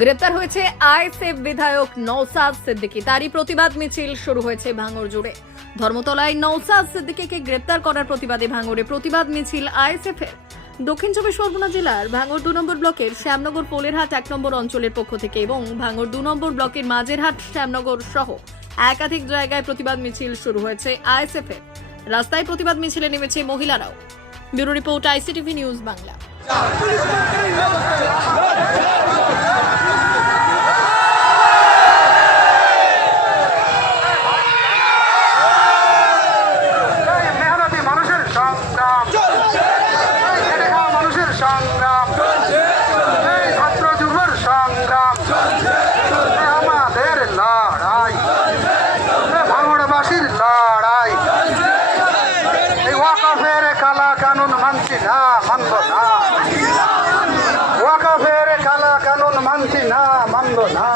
গ্রেপ্তার হয়েছে আইএসএফ বিধায়ক নৌসাদ সিদ্দিকী। তারই প্রতিবাদ মিছিল শুরু হয়েছে ভাঙর জুড়ে। ধর্মতলায় নৌসাদ সিদ্দিকীকে গ্রেপ্তার করার প্রতিবাদে ভাঙড়ে প্রতিবাদ মিছিল আইএসএফ এর দক্ষিণ চব্বিশ পরগনা জেলার ভাঙড় দু নম্বর ব্লকের শ্যামনগর পোলেরহাট এক নম্বর অঞ্চলের পক্ষ থেকে এবং ভাঙড় দু নম্বর ব্লকের মাঝেরহাট শ্যামনগর সহ একাধিক জায়গায় প্রতিবাদ মিছিল শুরু হয়েছে আইএসএফ এর রাস্তায় প্রতিবাদ মিছিলে নেমেছে মহিলারাও। Bureau report ICTV news Bangla. সংগ্রাম। এই ছাত্র যুগের সংগ্রাম। আমাদের লড়াই। ভাঙড়বাসীর লড়াই। এই ওয়াকফের কালা কানুন মানছি না, মানব না। ওয়াকফের কালা কানুন মানছি না, মানব না।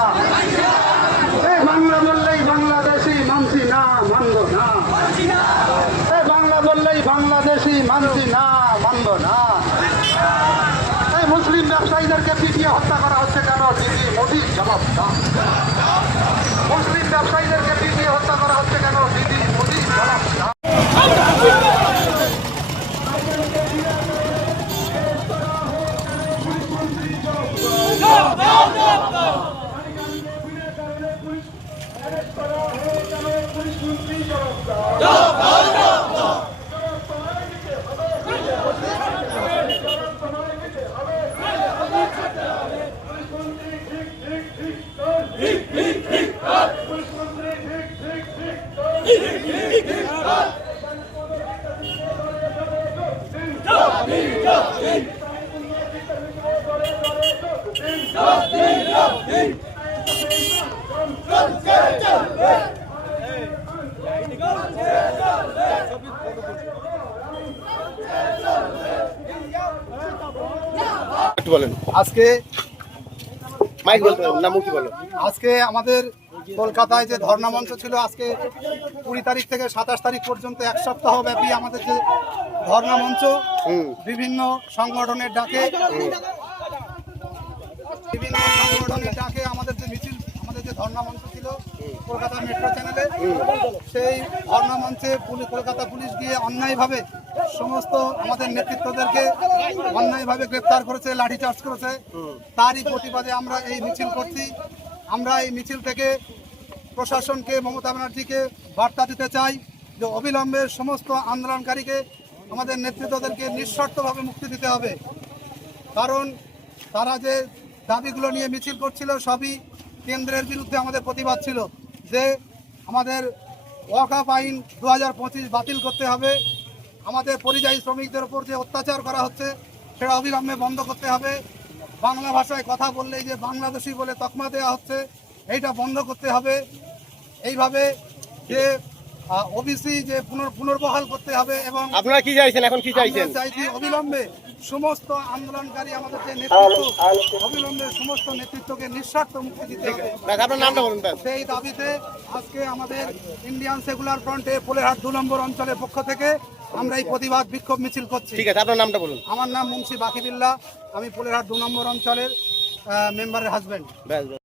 এই বাংলা বললেই বাংলাদেশি মানছি না, মানব না। এ বাংলা বললেই বাংলাদেশি মানছি না, মানব না। এই মুসলিম ব্যবসায়ীদেরকে পিটিয়ে হত্যা করা হচ্ছে কেন? দিদি মোদির জবাব দাও মুসলিম ব্যবসায়ীদেরকে পিটিয়ে হত্যা করা হচ্ছে কেন দিদি মোদির জবাব দাও একটু বলেন। আজকে মাইক বলতে না মুখি বলো আজকে আমাদের কলকাতায় যে ধর্ণা মঞ্চ ছিল আজকে কুড়ি তারিখ থেকে সাতাশ তারিখ পর্যন্ত এক সপ্তাহ ব্যাপী আমাদের যে ধর্ণা মঞ্চ বিভিন্ন সংগঠনের ডাকে বিভিন্ন সংগঠনের ডাকে আমাদের যে মিছিল আমাদের যে ধর্ণা মঞ্চ ছিল কলকাতা মেট্রো চ্যানেলে সেই ধর্ণা মঞ্চে পুলিশ কলকাতা পুলিশ গিয়ে অন্যায়ভাবে সমস্ত আমাদের নেতৃত্বদেরকে অন্যায়ভাবে গ্রেপ্তার করেছে লাঠিচার্জ করেছে। তারই প্রতিবাদে আমরা এই মিছিল করছি। আমরা এই মিছিল থেকে প্রশাসনকে, মমতা ব্যানার্জিকে বার্তা দিতে চাই যে অবিলম্বে সমস্ত আন্দোলনকারীকে, আমাদের নেতৃত্বদেরকে নিঃশর্তভাবে মুক্তি দিতে হবে। কারণ তারা যে দাবিগুলো নিয়ে মিছিল করছিল সবই কেন্দ্রের বিরুদ্ধে আমাদের প্রতিবাদ ছিল যে আমাদের ওয়াকাপ আইন দু হাজার পঁচিশ বাতিল করতে হবে। আমাদের পরিযায়ী শ্রমিকদের ওপর যে অত্যাচার করা হচ্ছে, সেটা অবিলম্বে বন্ধ করতে হবে। বাংলা ভাষায় কথা বললেই যে বাংলাদেশি বলে তকমা দেওয়া হচ্ছে, এইটা বন্ধ করতে হবে। এইভাবে যে ওবিসি যে পুনর- পুনর্বহাল করতে হবে এবং আপনারা কি চাইছেন? এখন কি চাইছেন? চাইছি অবিলম্বে সমস্ত আন্দোলনকারী আমাদের যে নেতৃত্ব অবিলম্বে সমস্ত নেতৃত্বকে নিঃস্বার্থ মুক্তি দিতে হবে। আপনার নামটা বলুন সেই দাবিতে আজকে আমাদের ইন্ডিয়ান সেকুলার ফ্রন্টে পোলেরহাট দু নম্বর অঞ্চলের পক্ষ থেকে আমরা এই প্রতিবাদ বিক্ষোভ মিছিল করছি। ঠিক আছে আপনার নামটা বলুন। আমার নাম মুন্সি বাকিবিল্লা। আমি পোলেরহাট দু নম্বর অঞ্চলের মেম্বারের ব্যাস।